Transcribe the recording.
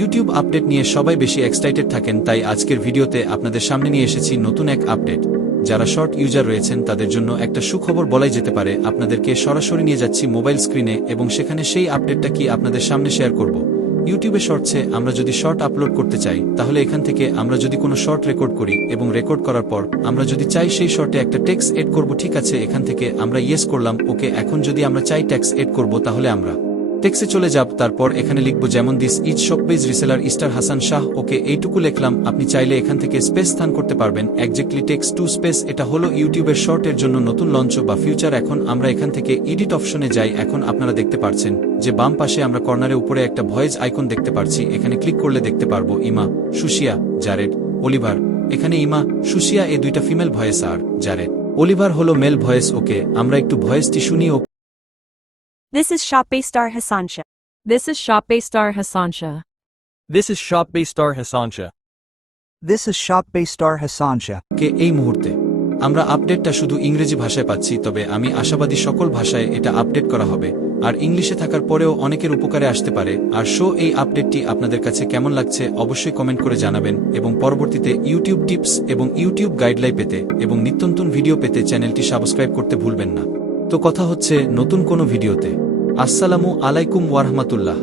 YouTube update নিয়ে সবাই বেশি এক্সাইটেড থাকেন, তাই আজকের ভিডিওতে আপনাদের সামনে নিয়ে এসেছি নতুন এক আপডেট। যারা শর্ট ইউজার রয়েছেন তাদের জন্য একটা সুখবর বলাই যেতে পারে। আপনাদেরকে সরাসরি নিয়ে যাচ্ছি মোবাইল স্ক্রিনে এবং সেখানে সেই আপডেটটা কি আপনাদের সামনে শেয়ার করব। ইউটিউবে শর্টসে আমরা যদি শর্ট আপলোড করতে চাই, তাহলে এখান থেকে আমরা যদি কোনো শর্ট রেকর্ড করি এবং রেকর্ড করার পর আমরা যদি চাই সেই শর্টে একটা টেক্সট এড করব, ঠিক আছে, এখান থেকে আমরা ইয়েস করলাম, ওকে। এখন যদি আমরা চাই টেক্সট এড করব, তাহলে আমরা টেক্সটে চলে যাব, তারপর এখানে লিখব যেমন this is ShopBase reseller star Hasan Shah, okay, এইটুকু লিখলাম। আপনি চাইলে এখান থেকে স্পেস স্থান করতে পারবেন, এক্স্যাক্টলি টেক্সট টু স্পেস। এটা হলো ইউটিউবের শর্টের জন্য নতুন লঞ্চ বা ফিউচার। এখন আমরা এখান থেকে এডিট অপশনে যাই। এখন আপনারা দেখতে পাচ্ছেন যে বাম পাশে আমরা কর্নারে উপরে একটা ভয়েস আইকন দেখতে পাচ্ছি। এখানে ক্লিক করলে দেখতে পারবো ইমা, সুশিয়া, জারেড, অলিভার। এখানে ইমা, সুশিয়া এই দুইটা ফিমেল ভয়েস আর জারেড, অলিভার হলো মেল ভয়েস, ওকে। আমরা একটু ভয়েসটি শুনি। This is Shopbaystar Hassansha. This is Shopbaystar Hassansha. This is Shopbaystar Hassansha. This is Shopbaystar Hassansha. কে এই মুহূর্তে আমরা আপডেটটা শুধু ইংরেজি ভাষায় পাচ্ছি, তবে আমি আশাবাদী সকল ভাষায় এটা আপডেট করা হবে আর ইংলিশে থাকার পরেও অনেকের উপকারে আসতে পারে। আর এই আপডেটটি আপনাদের কাছে কেমন লাগছে অবশ্যই কমেন্ট করে জানাবেন এবং পরবর্তীতে ইউটিউব টিপস এবং ইউটিউব গাইডলাইন পেতে এবং নিত্যনতুন ভিডিও পেতে চ্যানেলটি সাবস্ক্রাইব করতে ভুলবেন না। তো কথা হচ্ছে নতুন কোনো ভিডিওতে। আসসালামু আলাইকুম ওয়া রাহমাতুল্লাহ।